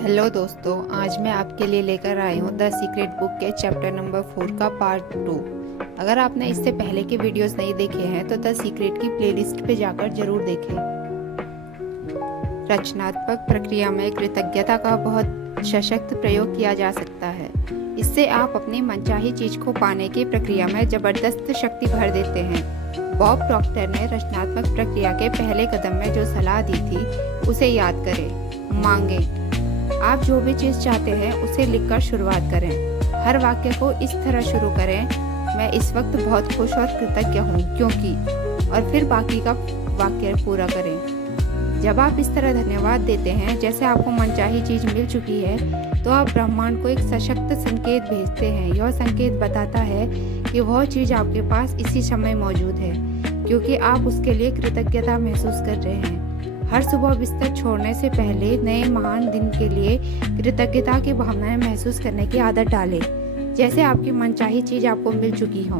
Hello दोस्तों, आज मैं आपके लिए लेकर आई हूँ द सीक्रेट बुक के चैप्टर नंबर 4 का पार्ट 2। अगर आपने इससे पहले के वीडियोस नहीं देखे हैं तो द सीक्रेट की प्लेलिस्ट पे जाकर जरूर देखें। रचनात्मक प्रक्रिया में कृतज्ञता का बहुत सशक्त प्रयोग किया जा सकता है। इससे आप अपनी मनचाही चीज को पाने की प्रक्रिया में जबरदस्त शक्ति भर देते हैं। बॉब प्रॉक्टर ने रचनात्मक प्रक्रिया के पहले कदम में जो सलाह दी थी उसे याद करें। मांगें। आप जो भी चीज़ चाहते हैं उसे लिखकर शुरुआत करें। हर वाक्य को इस तरह शुरू करें, मैं इस वक्त बहुत खुश और कृतज्ञ हूँ क्योंकि, और फिर बाकी का वाक्य पूरा करें। जब आप इस तरह धन्यवाद देते हैं जैसे आपको मनचाही चीज़ मिल चुकी है, तो आप ब्रह्मांड को एक सशक्त संकेत भेजते हैं। यह संकेत बताता है कि वह चीज़ आपके पास इसी समय मौजूद है, क्योंकि आप उसके लिए कृतज्ञता महसूस कर रहे हैं। हर सुबह बिस्तर छोड़ने से पहले नए महान दिन के लिए कृतज्ञता की भावनाएं महसूस करने की आदत डालें, जैसे आपकी मनचाही चीज आपको मिल चुकी हो।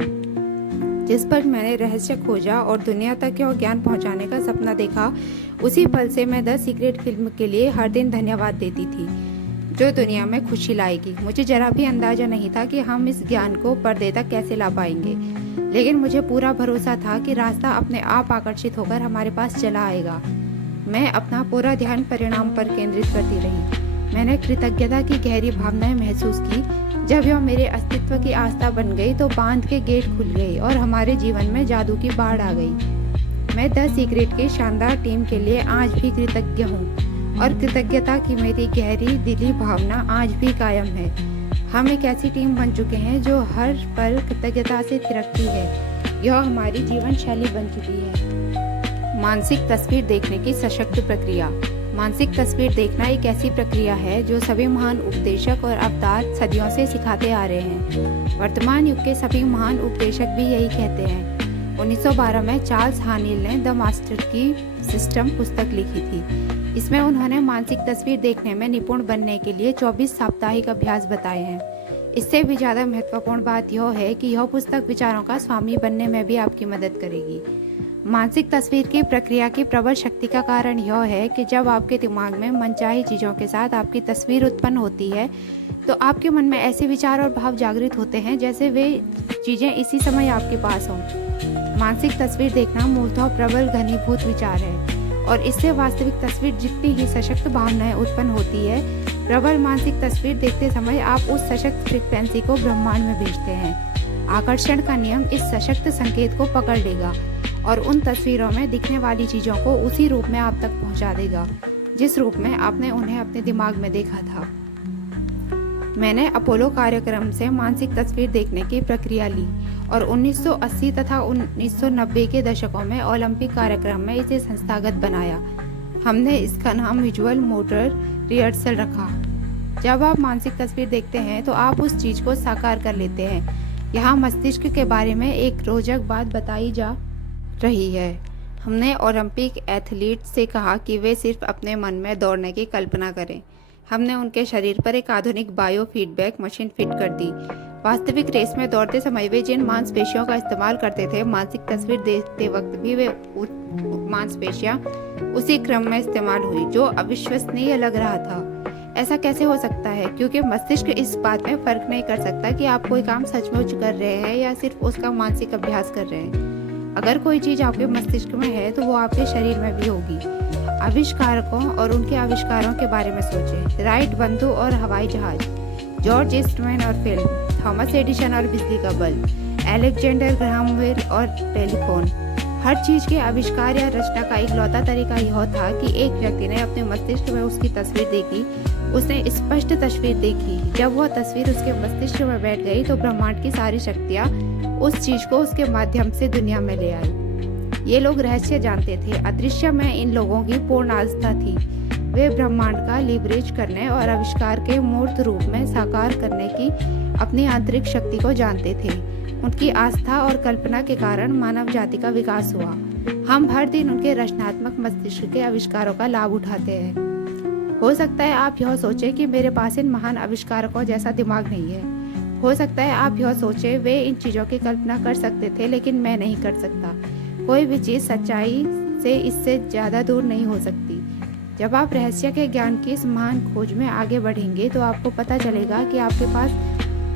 जिस पर मैंने रहस्य खोजा और दुनिया तक यह ज्ञान पहुंचाने का सपना देखा, उसी पल से मैं द सीक्रेट फिल्म के लिए हर दिन धन्यवाद देती थी, जो दुनिया में खुशी लाएगी। मुझे जरा भी अंदाजा नहीं था कि हम इस ज्ञान को पर्दे तक कैसे ला पाएंगे, लेकिन मुझे पूरा भरोसा था कि रास्ता अपने आप आकर्षित होकर हमारे पास चला आएगा। मैं अपना पूरा ध्यान परिणाम पर केंद्रित करती रही। मैंने कृतज्ञता की गहरी भावनाएं महसूस की। जब यह मेरे अस्तित्व की आस्था बन गई तो बांध के गेट खुल गए और हमारे जीवन में जादू की बाढ़ आ गई। मैं द सीक्रेट की शानदार टीम के लिए आज भी कृतज्ञ हूँ, और कृतज्ञता की मेरी गहरी दिली भावना आज भी कायम है। हम एक ऐसी टीम बन चुके हैं जो हर पल कृतज्ञता से थिरकती है। यह हमारी जीवन शैली बन चुकी है। मानसिक तस्वीर देखने की सशक्त प्रक्रिया। मानसिक तस्वीर देखना एक ऐसी प्रक्रिया है जो सभी महान उपदेशक और अवतार सदियों से सिखाते आ रहे हैं। वर्तमान युग के सभी महान उपदेशक भी यही कहते हैं। 1912 में चार्ल्स हानिल ने द मास्टर की सिस्टम पुस्तक लिखी थी। इसमें उन्होंने मानसिक तस्वीर देखने में निपुण बनने के लिए 24 साप्ताहिक अभ्यास बताए हैं। इससे भी ज़्यादा महत्वपूर्ण बात यह है कि यह पुस्तक विचारों का स्वामी बनने में भी आपकी मदद करेगी। मानसिक तस्वीर की प्रक्रिया की प्रबल शक्ति का कारण यह है कि जब आपके दिमाग में मनचाही चीज़ों के साथ आपकी तस्वीर उत्पन्न होती है, तो आपके मन में ऐसे विचार और भाव जागृत होते हैं जैसे वे चीज़ें इसी समय आपके पास हों। मानसिक तस्वीर देखना मूलतः प्रबल घनीभूत विचार है, और इससे वास्तविक तस्वीर जितनी ही सशक्त भावनाएं उत्पन्न होती है, प्रबल मानसिक तस्वीर देखते समय आप उस सशक्त फ्रिक्वेंसी को ब्रह्मांड में भेजते हैं। आकर्षण का नियम इस सशक्त संकेत को पकड़ लेगा और उन तस्वीरों में दिखने वाली चीज़ों को उसी रूप में आप तक पहुंचा देगा, जिस रूप में आपने उन्हें अपने दिमाग में देखा था। मैंने अपोलो कार्यक्रम से मानसिक तस्वीर देखने की प्रक्रिया ली और 1980 तथा 1990 के दशकों में ओलंपिक कार्यक्रम में इसे संस्थागत बनाया। हमने इसका नाम विजुअल मोटर रिहर्सल रखा। जब आप मानसिक तस्वीर देखते हैं तो आप उस चीज़ को साकार कर लेते हैं। यहाँ मस्तिष्क के बारे में एक रोचक बात बताई जा रही है। हमने ओलंपिक एथलीट से कहा कि वे सिर्फ अपने मन में दौड़ने की कल्पना करें। हमने उनके शरीर पर एक आधुनिक बायो फीडबैक मशीन फिट कर दी। वास्तविक रेस में दौड़ते समय वे जिन मांसपेशियों का इस्तेमाल करते थे, मानसिक तस्वीर देखते वक्त भी वे मांसपेशियां उसी क्रम में इस्तेमाल हुई, जो अविश्वसनीय लग रहा था। ऐसा कैसे हो सकता है? क्योंकि मस्तिष्क इस बात में फर्क नहीं कर सकता कि आप कोई काम सचमुच कर रहे हैं या सिर्फ उसका मानसिक अभ्यास कर रहे हैं। अगर कोई चीज़ आपके मस्तिष्क में है तो वो आपके शरीर में भी होगी। आविष्कारकों और उनके आविष्कारों के बारे में सोचें। राइट बंधु और हवाई जहाज, जॉर्ज ईस्टमैन और फिल्म, थॉमस एडिसन और बिजली का बल्ब, अलेक्जेंडर ग्राहम बेल और टेलीफोन। हर चीज़ के आविष्कार या रचना का इकलौता तरीका यह था कि एक व्यक्ति ने अपने मस्तिष्क में उसकी तस्वीर देखी। उसने स्पष्ट तस्वीर देखी। जब वह तस्वीर उसके मस्तिष्क में बैठ गई तो ब्रह्मांड की सारी शक्तियाँ उस चीज को उसके माध्यम से दुनिया में ले आई। ये लोग रहस्य जानते थे। अदृश्य में इन लोगों की पूर्ण आस्था थी। वे ब्रह्मांड का लीवरेज करने और आविष्कार के मूर्त रूप में साकार करने की अपनी आंतरिक शक्ति को जानते थे। उनकी आस्था और कल्पना के कारण मानव जाति का विकास हुआ। हम हर दिन उनके रचनात्मक मस्तिष्क के आविष्कारों का लाभ उठाते हैं। हो सकता है आप यह सोचें कि मेरे पास इन महान आविष्कारकों जैसा दिमाग नहीं है। हो सकता है आप यह सोचें वे इन चीज़ों की कल्पना कर सकते थे, लेकिन मैं नहीं कर सकता। कोई भी चीज़ सच्चाई से इससे ज़्यादा दूर नहीं हो सकती। जब आप रहस्य के ज्ञान की इस महान खोज में आगे बढ़ेंगे तो आपको पता चलेगा कि आपके पास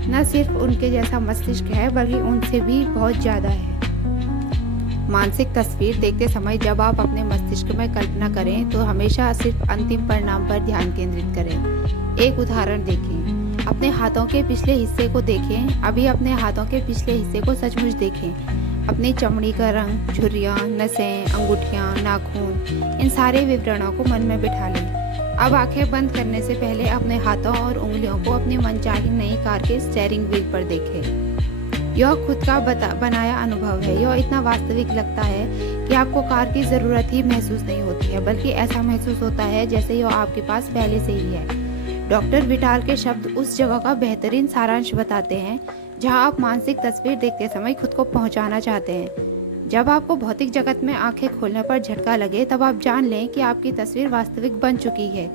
न सिर्फ उनके जैसा मस्तिष्क है बल्कि उनसे भी बहुत ज़्यादा है। मानसिक तस्वीर देखते समय जब आप अपने मस्तिष्क में कल्पना करें तो हमेशा सिर्फ अंतिम परिणाम पर ध्यान केंद्रित करें। एक उदाहरण देखें, अपने हाथों के पिछले हिस्से को देखें। अभी अपने हाथों के पिछले हिस्से को सचमुच देखें। अपनी चमड़ी का रंग, झुर्रियाँ, नसें, अंगूठियाँ, नाखून, इन सारे विवरणों को मन में बिठा लें। अब आंखें बंद करने से पहले अपने हाथों और उंगलियों को अपनी मनचाही नई कार के स्टीयरिंग व्हील पर देखें। यह खुद का बनाया अनुभव है। यह इतना वास्तविक लगता है कि आपको कार की ज़रूरत ही महसूस नहीं होती है, बल्कि ऐसा महसूस होता है जैसे यह आपके पास पहले से ही है। डॉक्टर विटाल के शब्द उस जगह का बेहतरीन सारांश बताते हैं जहां आप मानसिक तस्वीर देखते समय खुद को पहुंचाना चाहते हैं। जब आपको भौतिक जगत में आंखें खोलने पर झटका लगे तब आप जान लें कि आपकी तस्वीर वास्तविक बन चुकी है।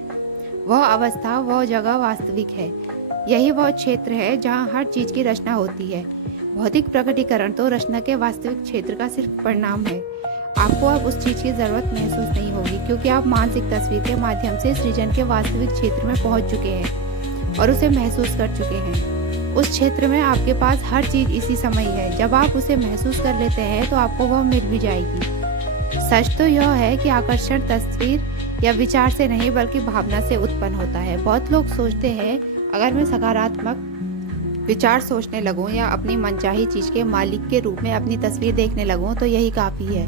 वह अवस्था, वह जगह वास्तविक है। यही वह क्षेत्र है जहां हर चीज़ की रचना होती है। भौतिक प्रकटीकरण तो रचना के वास्तविक क्षेत्र का सिर्फ परिणाम है। आपको अब उस चीज़ की ज़रूरत महसूस नहीं होगी क्योंकि आप मानसिक तस्वीर के माध्यम से सृजन के वास्तविक क्षेत्र में पहुंच चुके हैं और उसे महसूस कर चुके हैं। उस क्षेत्र में आपके पास हर चीज़ इसी समय है। जब आप उसे महसूस कर लेते हैं तो आपको वह मिल भी जाएगी। सच तो यह है कि आकर्षण तस्वीर या विचार से नहीं बल्कि भावना से उत्पन्न होता है। बहुत लोग सोचते हैं अगर मैं सकारात्मक विचार सोचने लगूं या अपनी मनचाही चीज़ के मालिक के रूप में अपनी तस्वीर देखने लगूं तो यही काफ़ी है।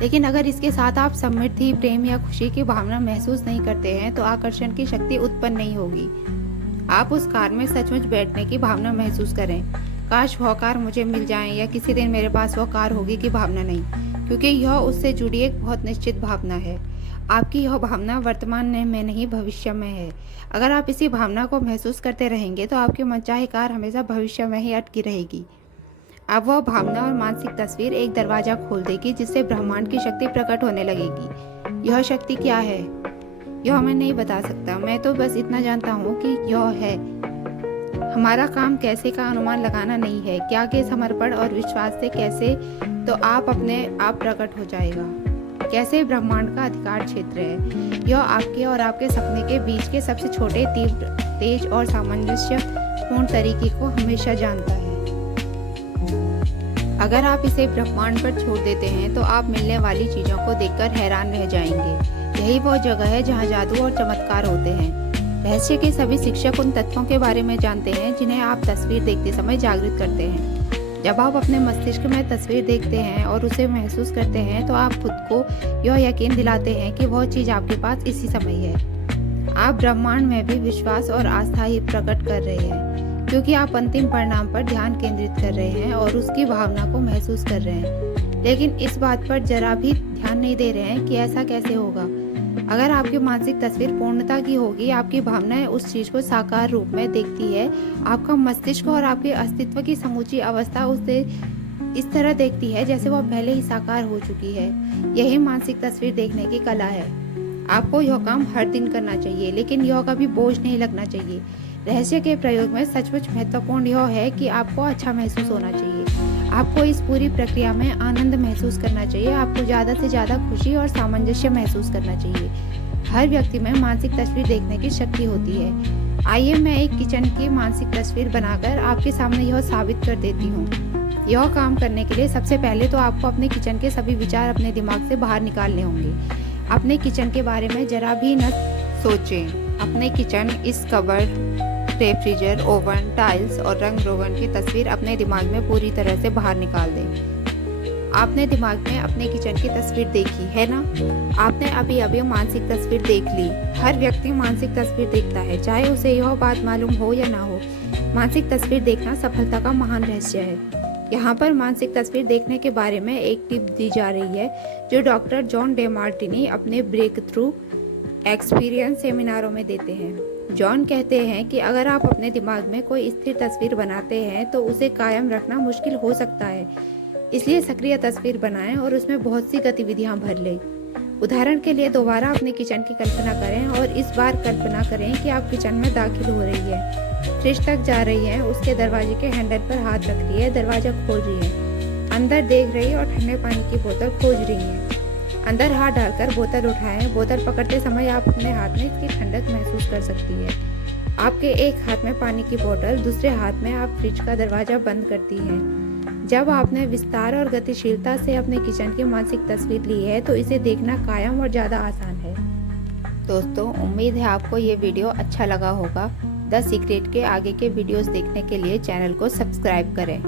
लेकिन अगर इसके साथ आप समृद्धि, प्रेम या खुशी की भावना महसूस नहीं करते हैं तो आकर्षण की शक्ति उत्पन्न नहीं होगी। आप उस कार में सचमुच बैठने की भावना महसूस करें। काश वह कार मुझे मिल जाए या किसी दिन मेरे पास वह कार होगी की भावना नहीं, क्योंकि यह उससे जुड़ी एक बहुत निश्चित भावना है। आपकी यह भावना वर्तमान में नहीं भविष्य में है। अगर आप इसी भावना को महसूस करते रहेंगे तो आपकी मनचाही कार हमेशा भविष्य में ही अटकी रहेगी। अब वह भावना और मानसिक तस्वीर एक दरवाजा खोल देगी जिससे ब्रह्मांड की शक्ति प्रकट होने लगेगी। यह शक्ति क्या है यह मैं नहीं बता सकता। मैं तो बस इतना जानता हूँ कि यह है। हमारा काम कैसे का अनुमान लगाना नहीं है, क्या के समर्पण और विश्वास से कैसे तो आप अपने आप प्रकट हो जाएगा। कैसे ब्रह्मांड का अधिकार क्षेत्र है। यह आपके और आपके सपने के बीच के सबसे छोटे, तीव्र, तेज और सामंजस्य पूर्ण तरीके को हमेशा जानता है। अगर आप इसे ब्रह्मांड पर छोड़ देते हैं तो आप मिलने वाली चीज़ों को देखकर हैरान रह जाएंगे। यही वो जगह है जहाँ जादू और चमत्कार होते हैं। रहस्य के सभी शिक्षक उन तत्वों के बारे में जानते हैं जिन्हें आप तस्वीर देखते समय जागृत करते हैं। जब आप अपने मस्तिष्क में तस्वीर देखते हैं और उसे महसूस करते हैं तो आप खुद को यह यकीन दिलाते हैं कि वह चीज़ आपके पास इसी समय है। आप ब्रह्मांड में भी विश्वास और आस्था ही प्रकट कर रहे हैं क्योंकि आप अंतिम परिणाम पर ध्यान केंद्रित कर रहे हैं और उसकी भावना को महसूस कर रहे हैं, लेकिन इस बात पर जरा भी ध्यान नहीं दे रहे हैं कि ऐसा कैसे होगा। अगर आपकी मानसिक तस्वीर पूर्णता की होगी, आपकी भावनाएं उस चीज़ को साकार रूप में देखती है। आपका मस्तिष्क और आपके अस्तित्व की समूची अवस्था उसे इस तरह देखती है जैसे वह पहले ही साकार हो चुकी है। यही मानसिक तस्वीर देखने की कला है। आपको यह काम हर दिन करना चाहिए, लेकिन यह कभी बोझ नहीं लगना चाहिए। रहस्य के प्रयोग में सचमुच महत्वपूर्ण यह है कि आपको अच्छा महसूस होना चाहिए। आपको इस पूरी प्रक्रिया में आनंद महसूस करना चाहिए। आपको ज़्यादा से ज़्यादा खुशी और सामंजस्य महसूस करना चाहिए। हर व्यक्ति में मानसिक तस्वीर देखने की शक्ति होती है। आइए मैं एक किचन की मानसिक तस्वीर बनाकर आपके सामने यह साबित कर देती हूँ। यह काम करने के लिए सबसे पहले तो आपको अपने किचन के सभी विचार अपने दिमाग से बाहर निकालने होंगे। अपने किचन के बारे में जरा भी न सोचें। अपने किचन, इस कबर्ड, रेफ्रिजरेटर, ओवन, टाइल्स और रंग रोगन की तस्वीर अपने दिमाग में पूरी तरह से बाहर निकाल दें। आपने दिमाग में अपने किचन की तस्वीर देखी है ना? आपने अभी अभी मानसिक तस्वीर देख ली। हर व्यक्ति मानसिक तस्वीर देखता है, चाहे उसे यह बात मालूम हो या ना हो। मानसिक तस्वीर देखना सफलता का महान रहस्य है। यहाँ पर मानसिक तस्वीर देखने के बारे में एक टिप दी जा रही है जो डॉक्टर जॉन डेमार्टिनी अपने ब्रेक थ्रू एक्सपीरियंस सेमिनारों में देते हैं। जॉन कहते हैं कि अगर आप अपने दिमाग में कोई स्थिर तस्वीर बनाते हैं तो उसे कायम रखना मुश्किल हो सकता है। इसलिए सक्रिय तस्वीर बनाएं और उसमें बहुत सी गतिविधियां भर लें। उदाहरण के लिए दोबारा अपने किचन की कल्पना करें और इस बार कल्पना करें कि आप किचन में दाखिल हो रही है, फ्रिज तक जा रही है, उसके दरवाजे के हैंडल पर हाथ रख रही है, दरवाजा खोल रही है, अंदर देख रही है और ठंडे पानी की बोतल खोज रही है। अंदर हाथ डालकर बोतल उठाएं। बोतल पकड़ते समय आप अपने हाथ में इसकी ठंडक महसूस कर सकती है। आपके एक हाथ में पानी की बोतल, दूसरे हाथ में आप फ्रिज का दरवाज़ा बंद करती हैं। जब आपने विस्तार और गतिशीलता से अपने किचन की मानसिक तस्वीर ली है तो इसे देखना कायम और ज़्यादा आसान है। दोस्तों, उम्मीद है आपको ये वीडियो अच्छा लगा होगा। द सीक्रेट के आगे के वीडियोस देखने के लिए चैनल को सब्सक्राइब करें।